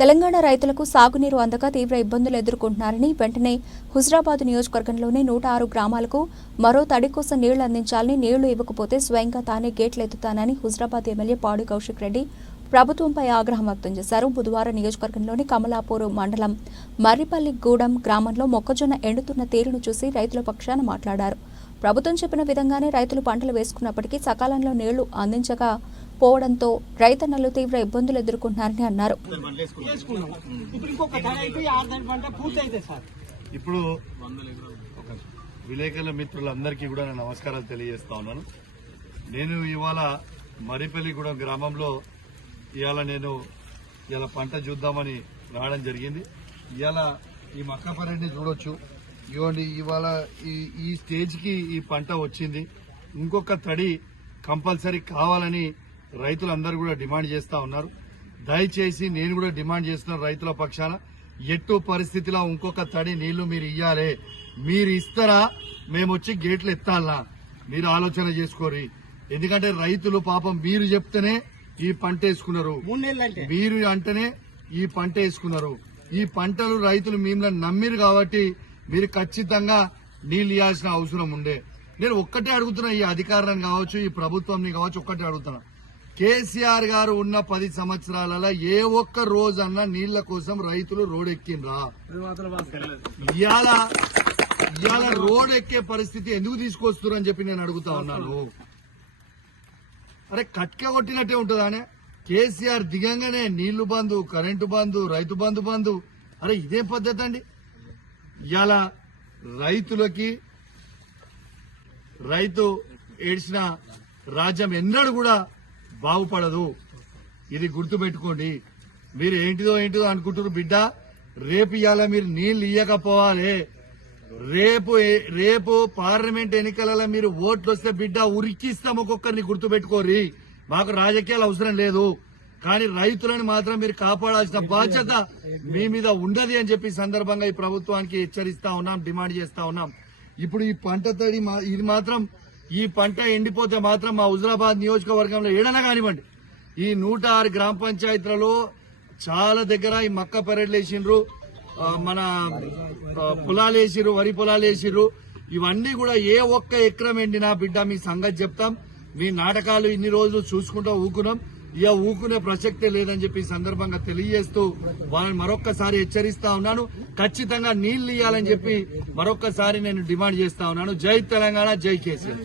తెలంగాణ రైతులకు సాగునీరు అందక తీవ్ర ఇబ్బందులు ఎదుర్కొంటున్నారని వెంటనే హుజరాబాద్ నియోజకవర్గంలోని నూట ఆరు గ్రామాలకు మరో తడి కోసం నీళ్ళు అందించాలని నీళ్ళు ఇవ్వకపోతే స్వయంగా తానే గేట్లు ఎత్తుతానని హుజరాబాద్ ఎమ్మెల్యే పాడు కౌశిక్ రెడ్డి ప్రభుత్వంపై ఆగ్రహం వ్యక్తం చేశారు. బుధవారం నియోజకవర్గంలోని కమలాపూర్ మండలం మర్రిపల్లి గూడెం గ్రామంలో మొక్కజొన్న ఎండుతున్న తీరును చూసి రైతుల పక్షాన మాట్లాడారు. ప్రభుత్వం చెప్పిన విధంగానే రైతులు పంటలు వేసుకున్నప్పటికీ సకాలంలో నీళ్ళు అందించక పోవడంతో రైతన్నలు తీవ్ర ఇబ్బందులు ఎదుర్కొంటున్నారని అన్నారు. ఇప్పుడు విలేకరుల మిత్రులందరికీ కూడా నేను నమస్కారాలు తెలియజేస్తా ఉన్నాను. నేను ఇవాళ మరిపల్లిగూడెం గ్రామంలో ఇవాళ నేను ఇలా పంట చూద్దామని రావడం జరిగింది. ఇవాళ ఈ మక్క పరెడ్ని చూడొచ్చు. ఇవ్వండి ఇవాళ ఈ ఈ స్టేజ్కి ఈ పంట వచ్చింది. ఇంకొక తడి కంపల్సరీ కావాలని రైతులందరూ కూడా డిమాండ్ చేస్తా ఉన్నారు. దయచేసి నేను కూడా డిమాండ్ చేస్తున్నాను రైతుల పక్షాన ఎట్టు పరిస్థితిలో ఇంకొక తడి నీళ్ళు మీరు ఇయ్యాలే. మీరు ఇస్తారా? మేము వచ్చి గేట్లు ఎత్తాలా? మీరు ఆలోచన చేసుకోరి. ఎందుకంటే రైతులు పాపం మీరు చెప్తేనే ఈ పంట వేసుకున్నారు. మీరు అంటేనే ఈ పంట వేసుకున్నారు. ఈ పంటలు రైతులు మిమ్మల్ని నమ్మిరు కాబట్టి మీరు ఖచ్చితంగా నీళ్ళు ఇవ్వాల్సిన అవసరం ఉండే. నేను ఒక్కటే అడుగుతున్నా ఈ అధికారులను కావచ్చు ఈ ప్రభుత్వంని కావచ్చు ఒక్కటే అడుగుతున్నా. కేసీఆర్ గారు ఉన్న పది సంవత్సరాలలో ఏ ఒక్క రోజన్నా నీళ్ళ కోసం రైతులు రోడెక్కిండ్రా? ఇవాళ ఇవాళ రోడ్ ఎక్కే పరిస్థితి ఎందుకు తీసుకొస్తున్నారని చెప్పి నేను అడుగుతా ఉన్నాను. అరే కట్క కొట్టినట్టే ఉంటుందానే కేసీఆర్ దిగంగానే నీళ్ళు బంధు కరెంటు బంధు రైతు బంధు బంధు అరే ఇదేం పద్ధతి అండి? ఇవాళ రైతులకి రైతు ఏడ్చిన రాజ్యం ఎన్నడూ కూడా బాగుపడదు. ఇది గుర్తుపెట్టుకోండి. మీరు ఏంటిదో ఏంటిదో అనుకుంటున్నారు బిడ్డ రేపు ఇవాళ మీరు నీళ్ళు ఇయ్యకపోవాలి. రేపు రేపు పార్లమెంట్ ఎన్నికలలో మీరు ఓట్లు వస్తే బిడ్డ ఉరికిస్తాం ఒక్కొక్కరిని గుర్తుపెట్టుకోరి. మాకు రాజకీయాలు అవసరం లేదు. కానీ రైతులను మాత్రం మీరు కాపాడాల్సిన బాధ్యత మీ మీద ఉండదు అని చెప్పి సందర్భంగా ఈ ప్రభుత్వానికి హెచ్చరిస్తా ఉన్నాం డిమాండ్ చేస్తా ఉన్నాం. ఇప్పుడు ఈ పంట తడి మా- ఇది మాత్రం ఈ పంట ఎండిపోతే మాత్రం మా హుజరాబాద్ నియోజకవర్గంలో ఏడన కానివ్వండి. ఈ నూట ఆరు గ్రామ పంచాయతీలలో చాలా దగ్గర ఈ మక్క పెరడ్లు వేసిండ్రు. మన పొలాలు వేసిర్రు వరి పొలాలు వేసిర్రు. ఇవన్నీ కూడా ఏ ఒక్క ఎకరం ఎండినా బిడ్డ మీ సంగతి చెప్తాం. మీ నాటకాలు ఇన్ని రోజులు చూసుకుంటూ ఊకున్నాం. ఇక ఊకునే ప్రసక్తే లేదని చెప్పి ఈ సందర్భంగా తెలియజేస్తూ వాళ్ళని మరొక్కసారి హెచ్చరిస్తా ఉన్నాను. ఖచ్చితంగా నీళ్ళు ఇవ్వాలని చెప్పి మరొక్కసారి నేను డిమాండ్ చేస్తా ఉన్నాను. జై తెలంగాణ జై కేసీఆర్.